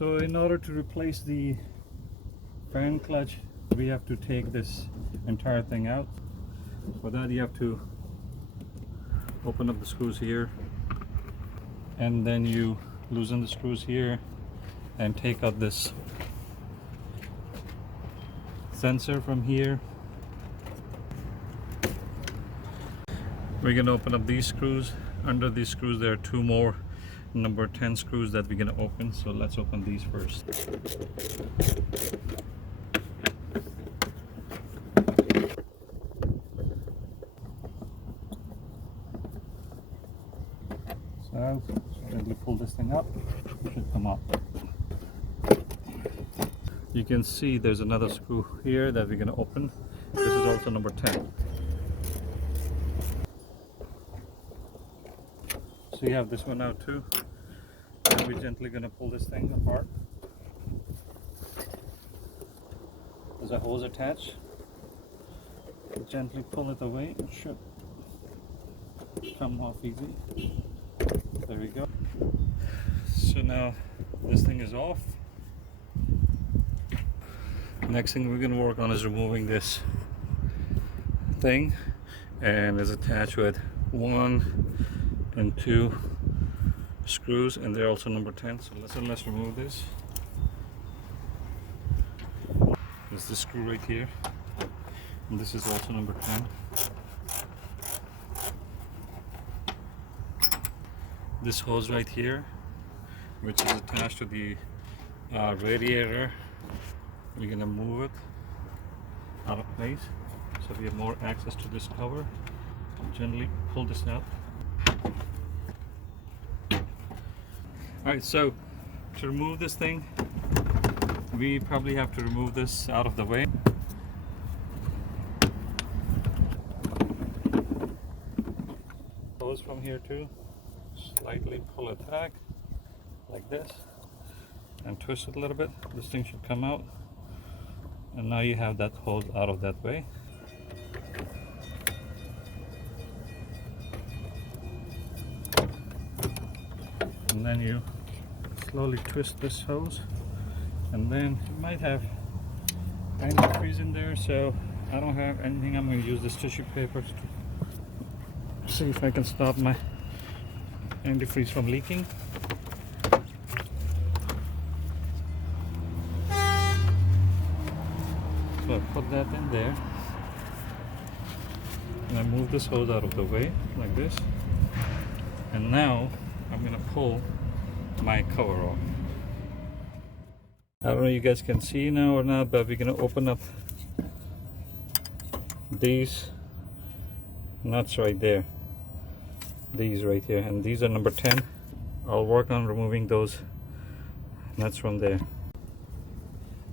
So in order to replace the fan clutch, we have to take this entire thing out. For that, you have to open up the screws here, and then you loosen the screws here and take out this sensor from here. We're gonna open up these screws. Under these screws there are two more number 10 screws that we're gonna open, so let's open these first. So gently pull this thing up, it should come up. You can see there's another screw here that we're gonna open. This is also number 10. So you have this one out too. And we're gently gonna pull this thing apart. There's a hose attached. Gently pull it away. It should come off easy. There we go. So now this thing is off. Next thing we're gonna work on is removing this thing, and it's attached with 1 and 2 screws, and they're also number 10. So let's remove this. There's this screw right here, and this is also number 10. This hose right here, which is attached to the radiator, we're gonna move it out of place so we have more access to this cover. Gently pull this out. Alright, so to remove this thing, we probably have to remove this out of the way. Hose from here too. Slightly pull it back like this and twist it a little bit. This thing should come out, and now you have that hose out of that way. And then you slowly twist this hose, and then you might have antifreeze in there, so I don't have anything. I'm going to use this tissue paper to see if I can stop my antifreeze from leaking. So I put that in there, and I move this hose out of the way like this, and now I'm going to pull my cover off. I don't know if you guys can see now or not, but we're going to open up these nuts right there. These right here, and these are number 10. I'll work on removing those nuts from there.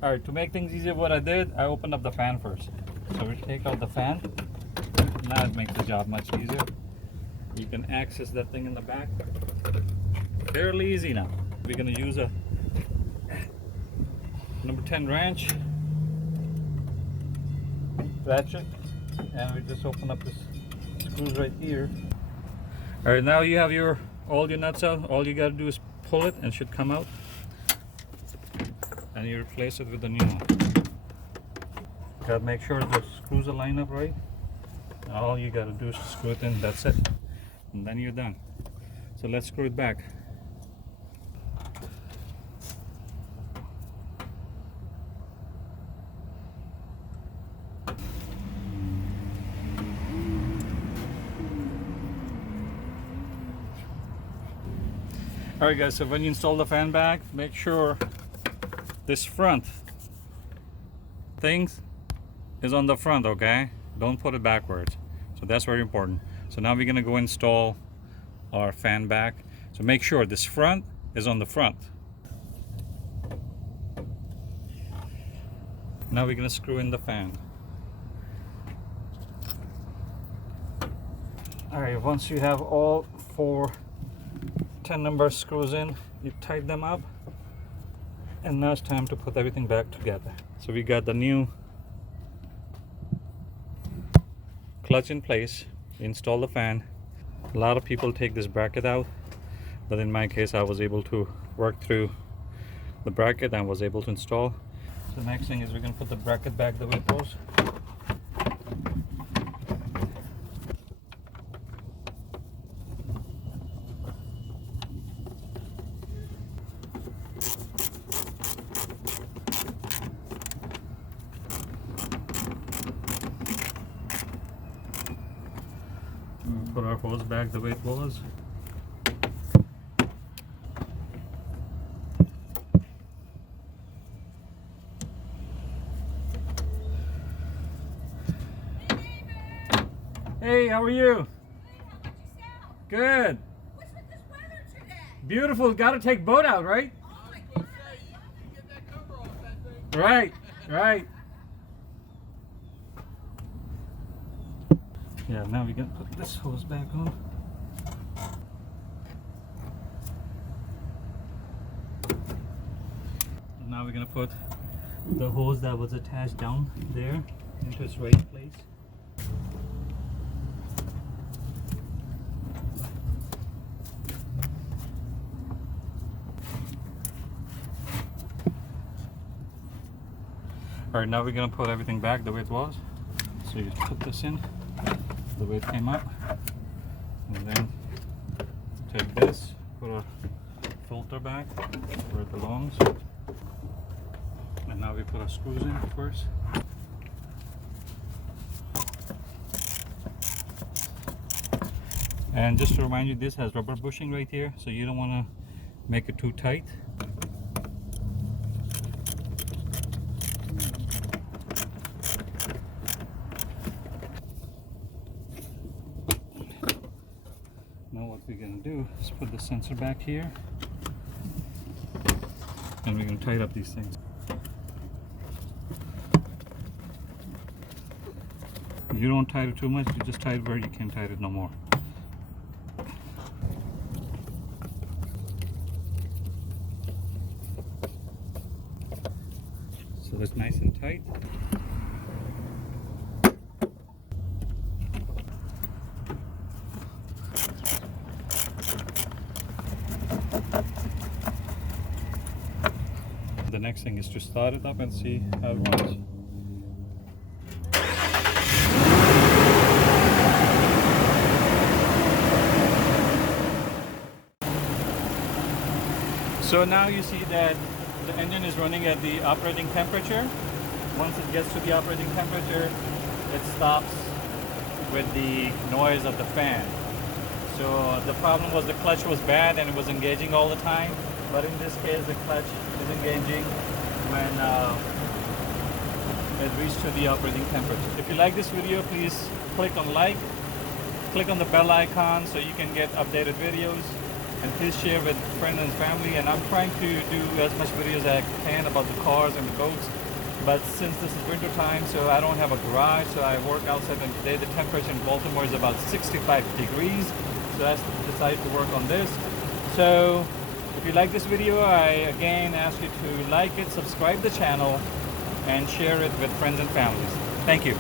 Alright, to make things easier, what I did, I opened up the fan first. So we take out the fan. Now it makes the job much easier. You can access that thing in the back fairly easy now. We're going to use a number 10 wrench, ratchet, and we just open up this screws right here. Alright, now you have all your nuts out. All you got to do is pull it, and it should come out, and you replace it with the new one. Got to make sure the screws are lined up right. All you got to do is screw it in. That's it, and then you're done. So let's screw it back. Alright guys, so when you install the fan back, make sure this front thing is on the front, okay? Don't put it backwards. So that's very important. So now we're going to go install our fan back. So make sure this front is on the front. Now we're going to screw in the fan. Alright, once you have all 4 10 number screws in, you tighten them up, and now it's time to put everything back together. So we got the new clutch in place, install the fan. A lot of people take this bracket out, but in my case I was able to work through the bracket and was able to install. So the next thing is we're going to put the bracket back the way it was. Put our hose back the way it was. Hey, how are you? Good. What's with this weather today? Beautiful. Got to take boat out, right? Oh my God. You get that cover off that thing. Right, right. Yeah, now we can put this hose back on. Now we're gonna put the hose that was attached down there into its right place. Alright, now we're gonna put everything back the way it was. So you put this in the way it came up, and then take this, put a filter back where it belongs, and now we put our screws in first. And just to remind you, this has rubber bushing right here, so you don't want to make it too tight. Now what we're going to do is put the sensor back here, and we're going to tighten up these things. You don't tighten it too much, you just tighten where you can't tighten it no more. So it's nice and tight. The next thing is to start it up and see how it runs. So now you see that the engine is running at the operating temperature. Once it gets to the operating temperature, it stops with the noise of the fan. So the problem was the clutch was bad and it was engaging all the time. But in this case, the clutch is engaging when it reaches to the operating temperature. If you like this video, please click on like, click on the bell icon so you can get updated videos, and please share with friends and family. And I'm trying to do as much videos as I can about the cars and the boats, but since this is winter time, so I don't have a garage, so I work outside, and today the temperature in Baltimore is about 65 degrees, so I decided to work on this. So if you like this video, I again ask you to like it, subscribe the channel, and share it with friends and families. Thank you.